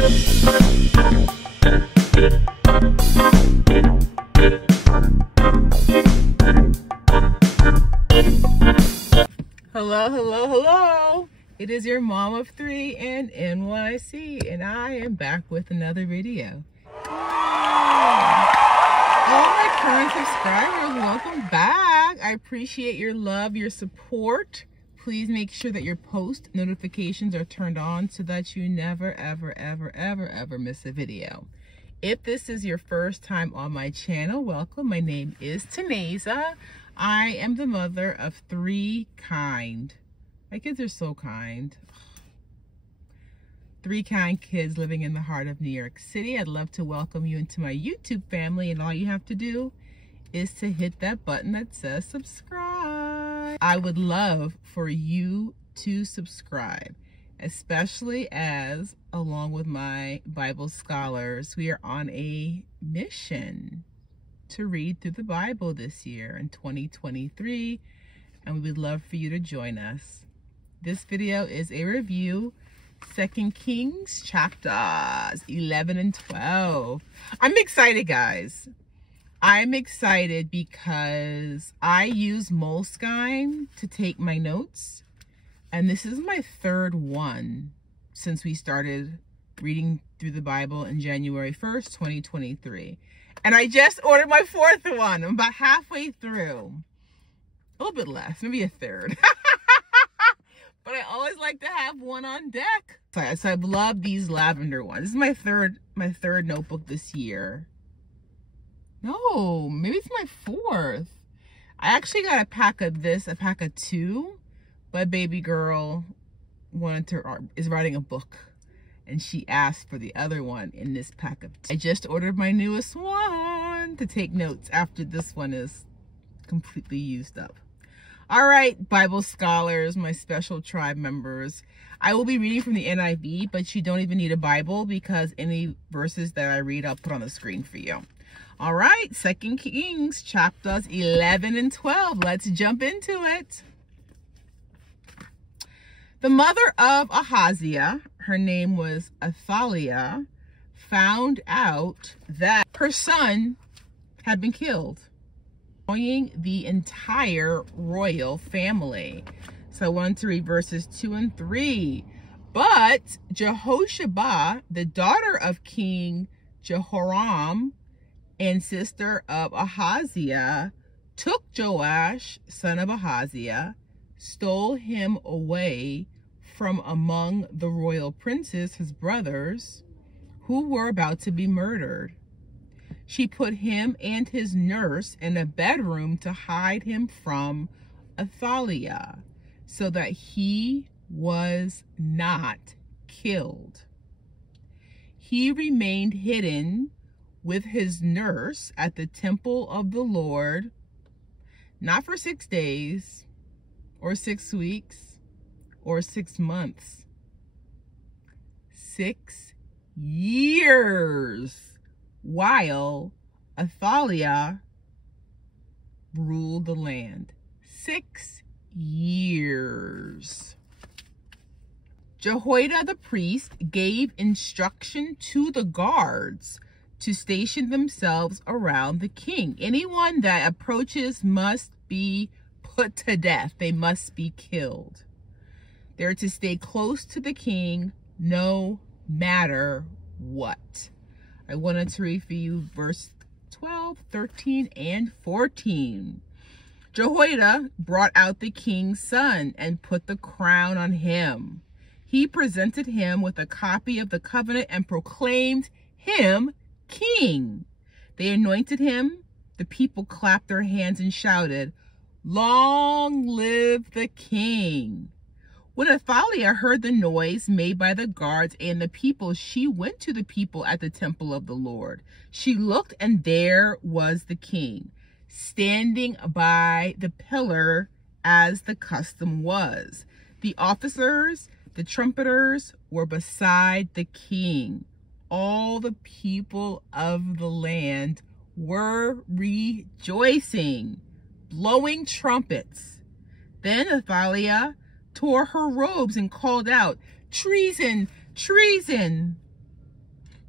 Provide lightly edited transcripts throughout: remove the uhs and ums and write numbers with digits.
Hello, hello, hello. It is your mom of three in NYC, and I am back with another video. All my current subscribers, welcome back. I appreciate your love, your support. Please make sure that your post notifications are turned on so that you never, ever, ever, ever, ever miss a video. If this is your first time on my channel, welcome. My name is Taneza. I am the mother of three kind. My kids are so kind. Three kind kids living in the heart of New York City. I'd love to welcome you into my YouTube family, and all you have to do is to hit that button that says subscribe. I would love for you to subscribe, especially as, along with my Bible scholars, we are on a mission to read through the Bible this year in 2023, and we would love for you to join us. This video is a review, 2 Kings chapters 11 and 12. I'm excited, guys. I'm excited because I use Moleskine to take my notes, and this is my third one since we started reading through the Bible in January 1st, 2023. And I just ordered my fourth one. I'm about halfway through. A little bit less, maybe a third. But I always like to have one on deck. So I've loved these lavender ones. This is my third notebook this year. No, maybe it's my fourth. I actually got a pack of this, a pack of two. My baby girl is writing a book, and she asked for the other one in this pack of two. I just ordered my newest one to take notes after this one is completely used up. All right, Bible scholars, my special tribe members, I will be reading from the NIV, but you don't even need a Bible because any verses that I read, I'll put on the screen for you. All right, 2 Kings chapters 11 and 12. Let's jump into it. The mother of Ahaziah, her name was Athaliah, found out that her son had been killed, annoying the entire royal family. So I wanted to read verses 2 and 3. But Jehosheba, the daughter of King Jehoram and sister of Ahaziah, took Joash, son of Ahaziah, stole him away from among the royal princes, his brothers, who were about to be murdered. She put him and his nurse in a bedroom to hide him from Athaliah, so that he was not killed. He remained hidden with his nurse at the temple of the Lord, not for 6 days, or 6 weeks, or 6 months. 6 years, while Athaliah ruled the land. 6 years. Jehoiada the priest gave instruction to the guards to station themselves around the king. Anyone that approaches must be put to death. They must be killed. They're to stay close to the king no matter what. I wanted to read for you verse 12, 13, and 14. Jehoiada brought out the king's son and put the crown on him. He presented him with a copy of the covenant and proclaimed him king. They anointed him. The people clapped their hands and shouted, "Long live the king." When Athaliah heard the noise made by the guards and the people, she went to the people at the temple of the Lord. She looked, and there was the king, standing by the pillar as the custom was. The officers, the trumpeters were beside the king. All the people of the land were rejoicing, blowing trumpets. Then Athaliah tore her robes and called out, "Treason! Treason!"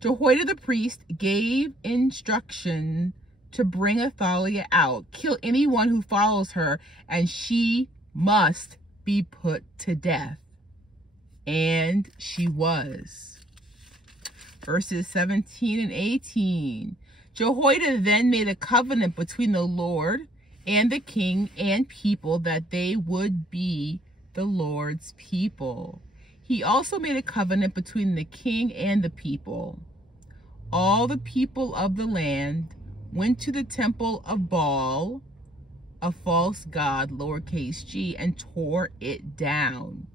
Jehoiada the priest gave instruction to bring Athaliah out, kill anyone who follows her, and she must be put to death. And she was. Verses 17 and 18. Jehoiada then made a covenant between the Lord and the king and people that they would be the Lord's people. He also made a covenant between the king and the people. All the people of the land went to the temple of Baal, a false god, lowercase g, and tore it down.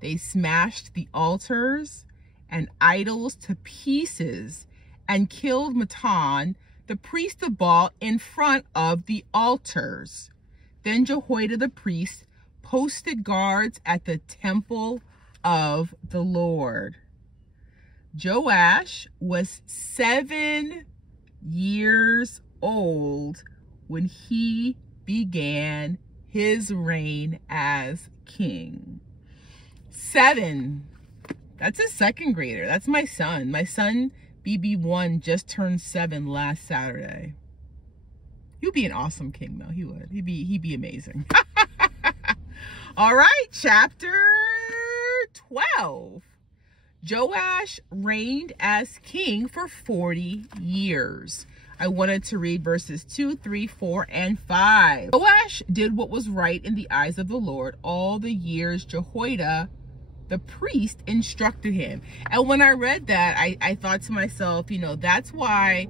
They smashed the altars and idols to pieces and killed Matan, the priest of Baal, in front of the altars. Then Jehoiada the priest posted guards at the temple of the Lord. Joash was 7 years old when he began his reign as king. 7. That's a second grader. That's my son. My son, BB1, just turned 7 last Saturday. He'd be an awesome king, though. He would. He'd be amazing. All right, chapter 12. Joash reigned as king for 40 years. I wanted to read verses 2, 3, 4, and 5. Joash did what was right in the eyes of the Lord all the years Jehoiada the priest instructed him. And when I read that, I thought to myself, you know, that's why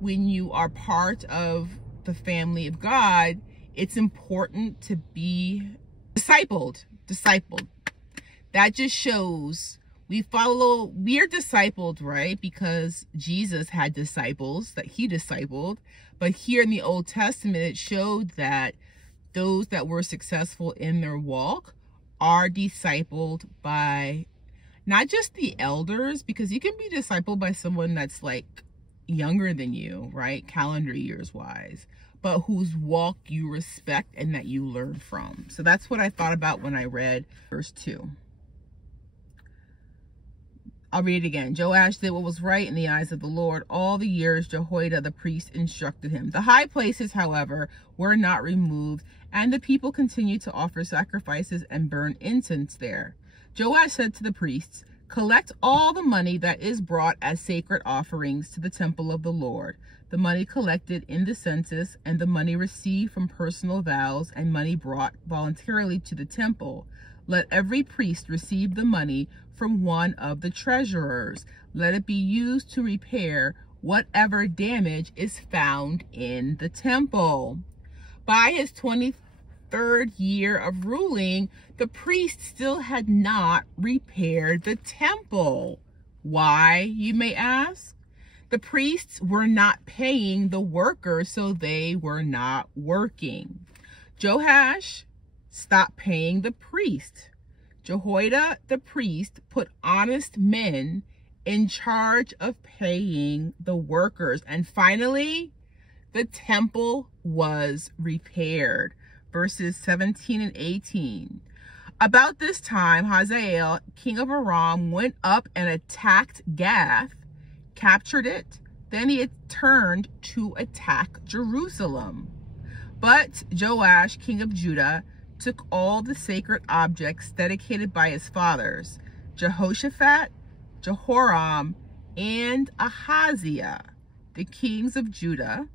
when you are part of the family of God, it's important to be discipled. That just shows we are discipled, right? Because Jesus had disciples that he discipled. But here in the Old Testament, it showed that those that were successful in their walk are discipled by not just the elders, because you can be discipled by someone that's like younger than you, right? Calendar years wise, but whose walk you respect and that you learn from. So that's what I thought about when I read verse 2. I'll read it again. Joash did what was right in the eyes of the Lord all the years Jehoiada the priest instructed him. The high places, however, were not removed, and the people continued to offer sacrifices and burn incense there. Joash said to the priests, "Collect all the money that is brought as sacred offerings to the temple of the Lord, the money collected in the census and the money received from personal vows and money brought voluntarily to the temple. Let every priest receive the money from one of the treasurers. Let it be used to repair whatever damage is found in the temple." By his 23rd year of ruling, the priest still had not repaired the temple. Why, you may ask? The priests were not paying the workers, so they were not working. Joash stopped paying the priest. Jehoiada the priest put honest men in charge of paying the workers. And finally, the temple was repaired. Verses 17 and 18. About this time, Hazael, king of Aram, went up and attacked Gath, captured it. Then he had turned to attack Jerusalem. But Joash, king of Judah, took all the sacred objects dedicated by his fathers, Jehoshaphat, Jehoram, and Ahaziah, the kings of Judah,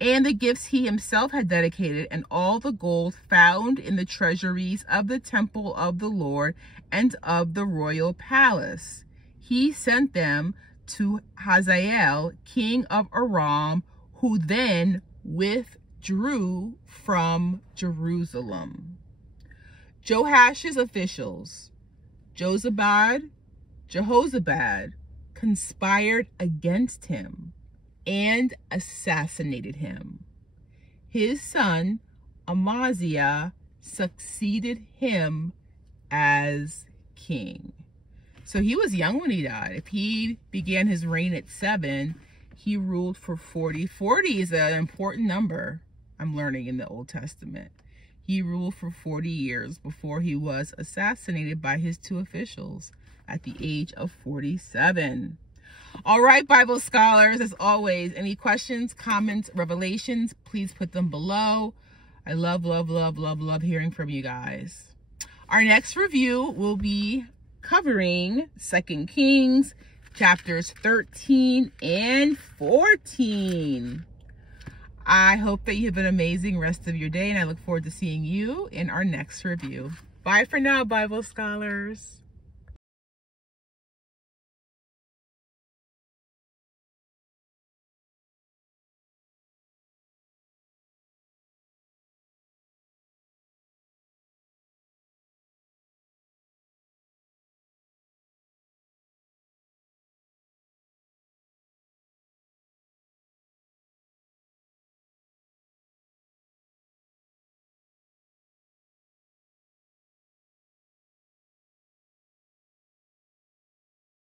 and the gifts he himself had dedicated, and all the gold found in the treasuries of the temple of the Lord and of the royal palace. He sent them to Hazael, king of Aram, who then withdrew from Jerusalem. Joash's officials, Jozabad, Jehozabad, conspired against him and assassinated him. His son Amaziah succeeded him as king. So he was young when he died. If he began his reign at 7, he ruled for 40. 40 is an important number, I'm learning, in the Old Testament. He ruled for 40 years before he was assassinated by his 2 officials at the age of 47. All right, Bible scholars, as always, any questions, comments, revelations, please put them below. I love hearing from you guys. Our next review will be covering 2 Kings chapters 13 and 14. I hope that you have an amazing rest of your day, and I look forward to seeing you in our next review. Bye for now, Bible scholars.